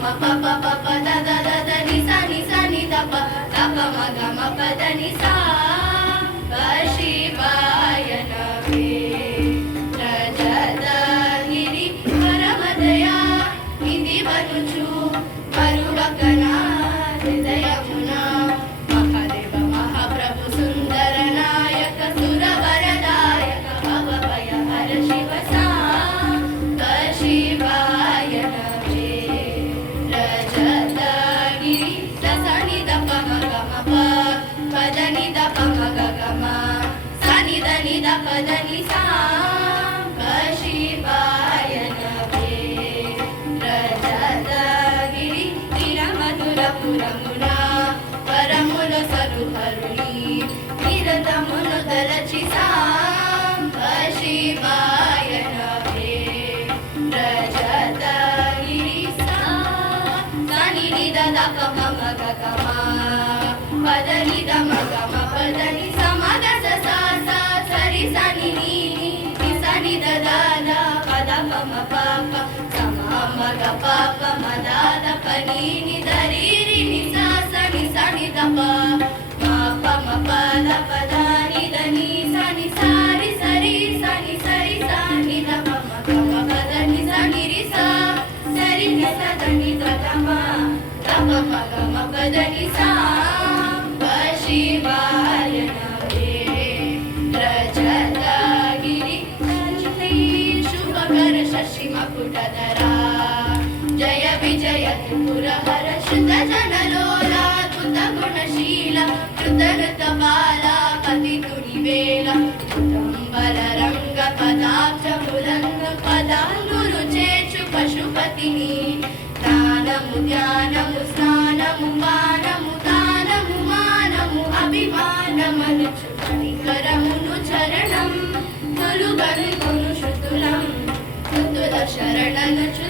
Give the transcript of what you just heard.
మ ప ప ప ప ద ద ద ద ని స ని స ని ద ప ద ప మ గ మ ప ద ని సా శివాయ నమే రజతగిరి పరమదయా ఇది వనుచు మరువకనా హృదయమునా మహాదేవ మహాప్రభు సుందర నాయక సురవరదాయక భవభయ హర శివ శివాయ నమే రజతగిరి సని ద ప మ గ మ ప పద ని ద ప మ గ గ మ సని ద ని ద ప ద ని సా శివాయ నమే రజతగిరి తిరమధురపురమునా పరముల సరుహరుని నిరతమును తలచి శివాయ నమే రజతగిరి సని ని ద ద ప మ మ గ గ మ పద ని ద మ గ మ పద ని స మ గ స స స సరి సని ని ని స ని ద ద ద పద ప మ ప ప స మ మ గ ప ప మ ద ద ప ని ని ద రి రి ని స స ని ద ప మ ప మ ప ద ప ద ని ద ని స ని స రి స రి స ని స రి స ని ద ప మ గ మ ప ద ని స ని రి స స రి ని స ద ని ద ద మ ద ప మ గ మ ప ద ని సా శివాయ నమే రజతగిరి శుభకర శశి మకుటధరా జయ విజయ త్రిపుర హర శృత జనలోలా ధృత గుణశీల కృత నృత బాల పతితుని వేళ తంబల రంగ పదాబ్జ బులంగ పదాంగురు చేచు పశుపతిని దానము ధ్యానము స్నానము పానము దానము మానము అభిమానమనుచు పరికరమును చరణం తొలుగను కొను శృతులం శరణనుచు